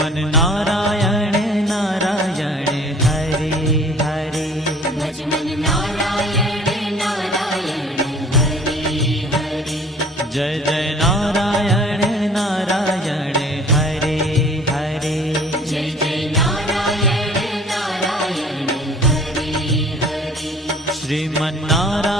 मन नारायण नारायण हरे हरे। भज मन नारायण नारायण हरे हरे। जय जय नारायण नारायण हरे हरे। जय जय नारायण नारायण हरे हरे। श्रीमन नारायण